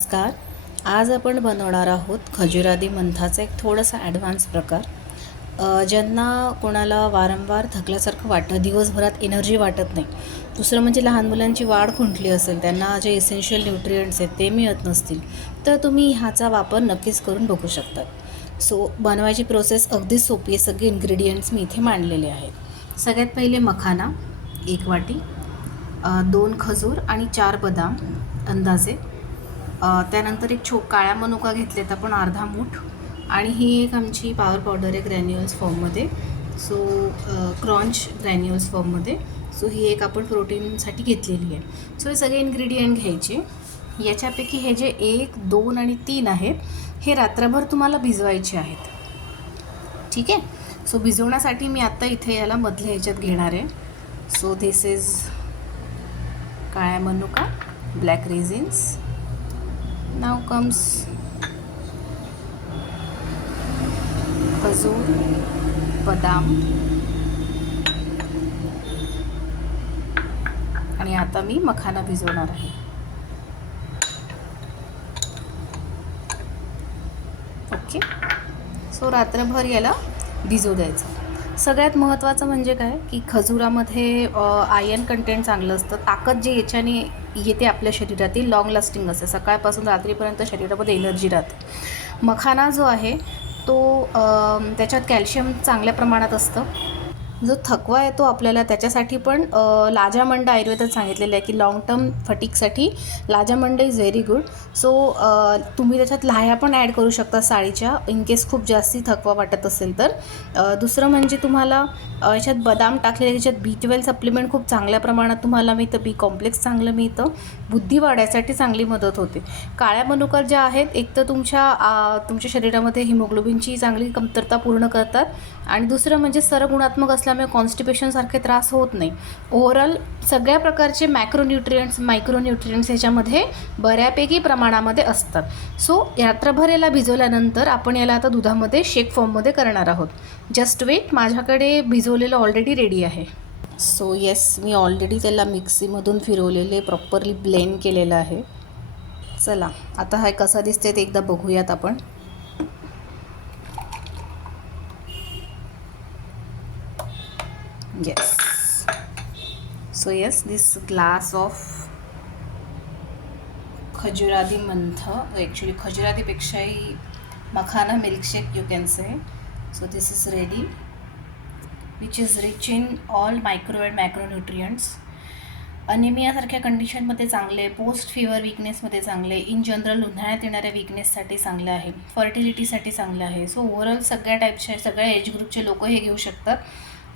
नमस्कार. आज आपण बनवणार आहोत खजुरादी मंथाचा एक थोडासा ॲडव्हान्स प्रकार. ज्यांना कोणाला वारंवार थकल्यासारखं वाटतं, दिवसभरात एनर्जी वाटत नाही, दुसरं म्हणजे लहान मुलांची वाढ खुंटली असेल, त्यांना जे इसेन्शियल न्यूट्रिएंट्स आहेत ते मिळत नसतील, तर तुम्ही ह्याचा वापर नक्कीच करून बघू शकता. सो बनवायची प्रोसेस अगदी सोपी आहे. सगळे इन्ग्रेडियंट्स मी इथे मांडलेले आहेत. सगळ्यात पहिले मखाना 1 वाटी, 2 खजूर आणि 4 बदाम अंदाजे. त्यानंतर एक काळ्या मनुका घेतलेत आपण अर्धा मूठ, आणि ही एक आमची पॉवर पावडर आहे ग्रॅन्युअल्स फॉर्ममध्ये. सो क्रॉन्च ग्रॅन्युअल्स फॉर्ममध्ये. सो ही एक आपण प्रोटीनसाठी घेतलेली आहे. सो हे सगळे इन्ग्रेडियंट घ्यायचे. याच्यापैकी हे जे 1, 2 आणि 3 आहेत हे रात्रभर तुम्हाला भिजवायचे आहेत. ठीक आहे. सो भिजवण्यासाठी मी आत्ता इथे याला मधल्या ह्याच्यात घेणार आहे. सो धिस इज काळ्या मनुका, ब्लॅक रेझिन्स. Now comes खजूर, बदाम, आणि आता मी मखाना भिजवणार आहे. ओके. सो रात्रभर याला भिजवू द्यायचं. सगळ्यात महत्त्वाचं म्हणजे काय की खजुरामध्ये आयर्न कंटेंट चांगलं असतं. ताकद जी याच्याने येते आपल्या शरीरातील लॉंग लास्टिंग असते. सकाळपासून रात्रीपर्यंत शरीरामध्ये एनर्जी राहते. मखाना जो आहे तो त्याच्यात कॅल्शियम चांगल्या प्रमाणात असतं. जो थकवा येतो आपल्याला त्याच्यासाठी पण लाजामंड आयुर्वेदात सांगितलेलं आहे की लॉंग टर्म फटीकसाठी लाजामंड इज व्हेरी गुड. सो तुम्ही त्याच्यात लाह्या पण ॲड करू शकता साळीच्या, इन केस खूप जास्ती थकवा वाटत असेल तर. दुसरं म्हणजे तुम्हाला याच्यात बदाम टाकलेले, त्याच्यात B12 सप्लिमेंट खूप चांगल्या प्रमाणात तुम्हाला मिळतं. बी कॉम्प्लेक्स चांगलं मिळतं. बुद्धी वाढायसाठी चांगली मदत होते. काळ्या मनुका ज्या आहेत एक तर तुमच्या शरीरामध्ये हिमोग्लोबिनची चांगली कमतरता पूर्ण करतात, आणि दुसरं म्हणजे सरगुणात्मक असल्यामुळे कॉन्स्टिपेशनसारखे त्रास होत नाही. ओव्हरऑल सगळ्या प्रकारचे मॅक्रोन्यूट्रिएंट्स मायक्रोन्यूट्रिएंट्स ह्याच्यामध्ये बऱ्यापैकी प्रमाणामध्ये असतात. सो रात्रभर याला भिजवल्यानंतर आपण याला आता दुधामध्ये शेक फॉर्ममध्ये करणार आहोत. जस्ट वेट, माझ्याकडे भिजवलेलं ऑलरेडी रेडी आहे. सो येस, मी ऑलरेडी त्याला मिक्सीमधून फिरवलेले, प्रॉपरली ब्लेंड केलेलं आहे. चला आता हा कसा दिसते ते एकदा बघूयात आपण. Yes. So yes, this glass of खजुरादी मंथ, actually खजुरादीपेक्षाही makhana milkshake you can say. So this is ready, which is rich in all micro and macronutrients. अनिमियासारख्या कंडिशनमध्ये चांगले, पोस्ट फिवर विकनेसमध्ये चांगले, इन जनरल उन्हाळ्यात येणाऱ्या विकनेससाठी चांगलं आहे, फर्टिलिटीसाठी चांगलं आहे. सो ओव्हरऑल सगळ्या टाईपचे, सगळ्या एज ग्रुपचे लोक हे घेऊ शकतात.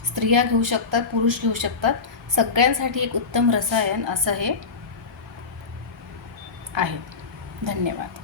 स्त्रिया घेऊ शकतात, पुरुष घेऊ शकतात. सगळ्यांसाठी एक उत्तम रसायन असं हे आहे. धन्यवाद.